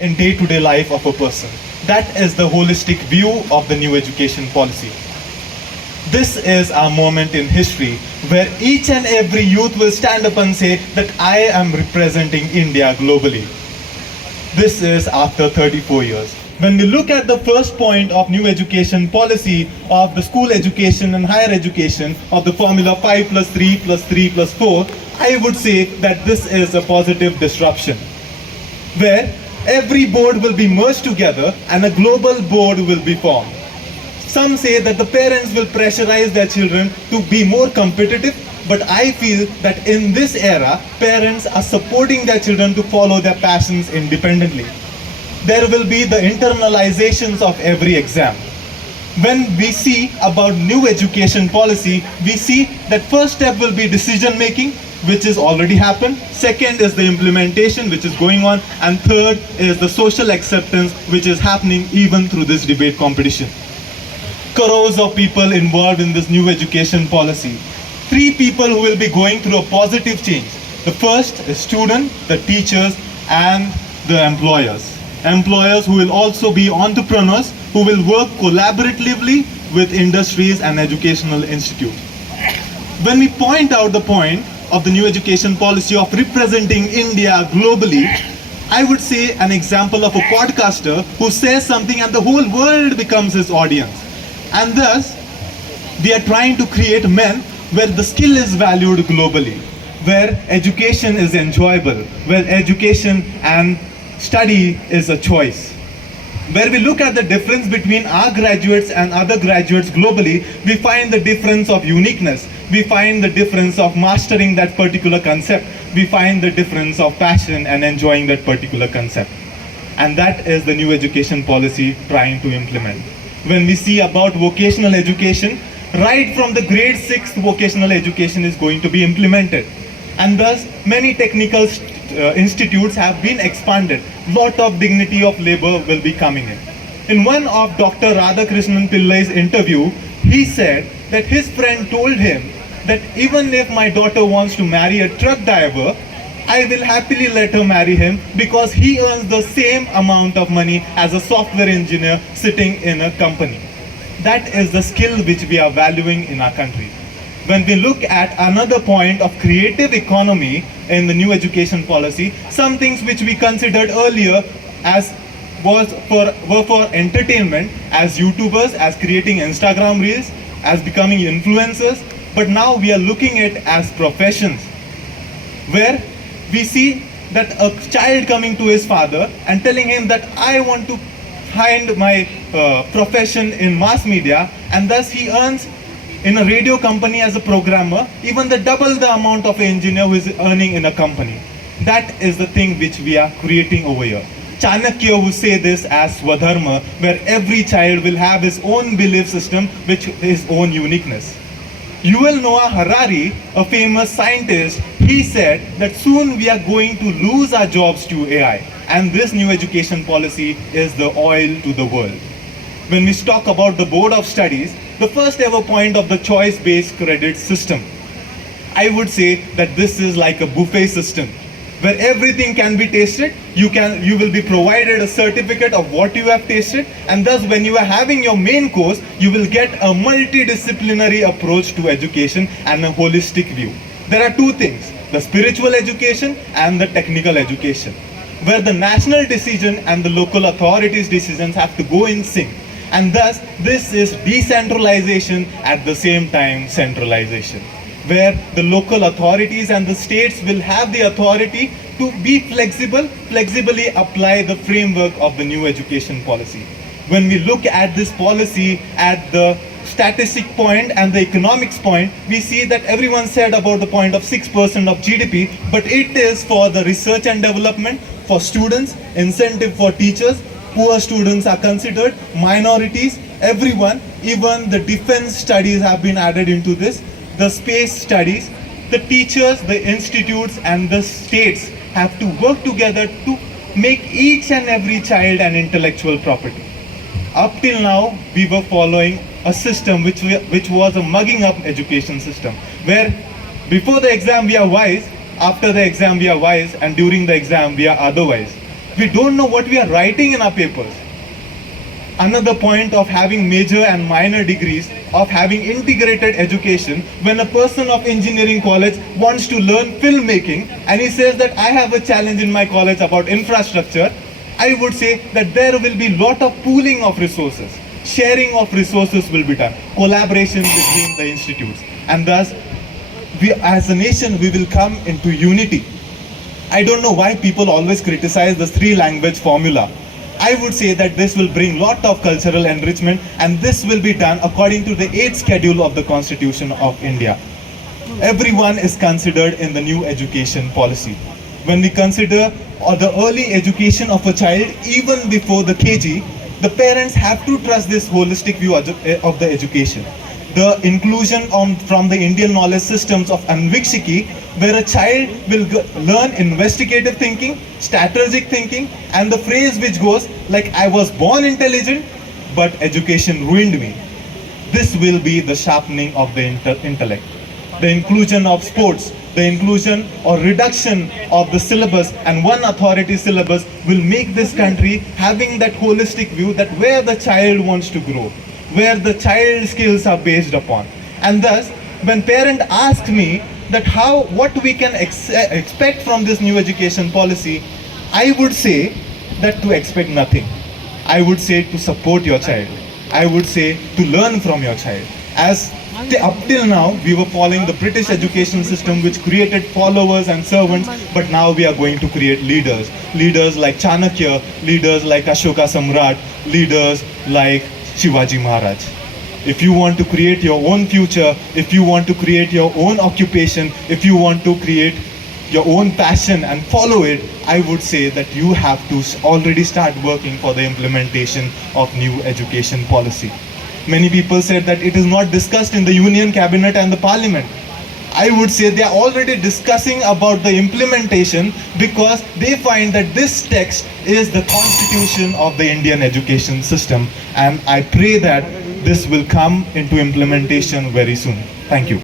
in day-to-day life of a person. That is the holistic view of the new education policy. This is a moment in history where each and every youth will stand up and say that I am representing India globally. This is after 34 years. When we look at the first point of new education policy of the school education and higher education of the formula 5 plus 3 plus 3 plus 4, I would say that this is a positive disruption, where every board will be merged together and a global board will be formed. Some say that the parents will pressurize their children to be more competitive, but I feel that in this era, parents are supporting their children to follow their passions independently. There will be the internalizations of every exam. When we see about new education policy, we see that first step will be decision making, which is already happened. Second is the implementation, which is going on. And third is the social acceptance, which is happening even through this debate competition. Crores of people involved in this new education policy. Three people who will be going through a positive change. The first is student, the teachers, and the employers. Employers who will also be entrepreneurs who will work collaboratively with industries and educational institutes. When we point out the point of the new education policy of representing India globally, I would say an example of a podcaster who says something and the whole world becomes his audience. And thus, we are trying to create men where the skill is valued globally, where education is enjoyable, where education and study is a choice. Where we look at the difference between our graduates and other graduates globally, we find the difference of uniqueness. We find the difference of mastering that particular concept. We find the difference of passion and enjoying that particular concept. And that is the new education policy trying to implement. When we see about vocational education, right from the grade 6 vocational education is going to be implemented. And thus, many technical institutes have been expanded. Lot of dignity of labor will be coming in. In one of Dr. Radhakrishnan Pillai's interview, he said that his friend told him that even if my daughter wants to marry a truck driver, I will happily let her marry him because he earns the same amount of money as a software engineer sitting in a company. That is the skill which we are valuing in our country. When we look at another point of creative economy in the new education policy, some things which we considered earlier as were for entertainment, as YouTubers, as creating Instagram reels, as becoming influencers, but now we are looking at as professions, where we see that a child coming to his father and telling him that I want to find my profession in mass media, and thus he earns in a radio company as a programmer even the double the amount of an engineer who is earning in a company. That is the thing which we are creating over here. Chanakya would say this as Swadharma, where every child will have his own belief system with his own uniqueness. Yuval Noah Harari, a famous scientist, he said that soon we are going to lose our jobs to AI, and this new education policy is the oil to the world. When we talk about the Board of Studies, the first ever point of the choice-based credit system, I would say that this is like a buffet system, where everything can be tasted. You will be provided a certificate of what you have tasted, and thus when you are having your main course, you will get a multidisciplinary approach to education and a holistic view. There are two things, the spiritual education and the technical education, where the national decision and the local authorities' decisions have to go in sync. And thus, this is decentralization at the same time centralization, where the local authorities and the states will have the authority to be flexibly apply the framework of the new education policy. When we look at this policy at the statistic point and the economics point, we see that everyone said about the point of 6% of GDP, but it is for the research and development, for students, incentive for teachers, poor students are considered, minorities, everyone, even the defense studies have been added into this, the space studies. The teachers, the institutes and the states have to work together to make each and every child an intellectual property. Up till now, we were following a system which was a mugging up education system, where before the exam we are wise, after the exam we are wise, and during the exam we are otherwise. We don't know what we are writing in our papers. Another point of having major and minor degrees, of having integrated education, when a person of engineering college wants to learn filmmaking and he says that I have a challenge in my college about infrastructure, I would say that there will be lot of pooling of resources, sharing of resources will be done, collaboration between the institutes, and thus we as a nation we will come into unity. I don't know why people always criticize the three language formula. I would say that this will bring lot of cultural enrichment, and this will be done according to the 8th schedule of the Constitution of India. Everyone is considered in the new education policy. When we consider the early education of a child, even before the KG, the parents have to trust this holistic view of the education. The inclusion from the Indian knowledge systems of Anvikshiki, where a child will learn investigative thinking, strategic thinking, and the phrase which goes like, I was born intelligent, but education ruined me. This will be the sharpening of the intellect. The inclusion of sports, the inclusion or reduction of the syllabus and one authority syllabus will make this country having that holistic view that where the child wants to grow, where the child skills are based upon. And thus, when parent asked me that what we can expect from this new education policy, I would say that to expect nothing. I would say to support your child. I would say to learn from your child. As up till now, we were following the British education system which created followers and servants, but now we are going to create leaders. Leaders like Chanakya, leaders like Ashoka Samrat, leaders like Shivaji Maharaj. If you want to create your own future, if you want to create your own occupation, if you want to create your own passion and follow it, I would say that you have to already start working for the implementation of new education policy. Many people said that it is not discussed in the Union Cabinet and the Parliament. I would say they are already discussing about the implementation because they find that this text is the constitution of the Indian education system, and I pray that this will come into implementation very soon. Thank you.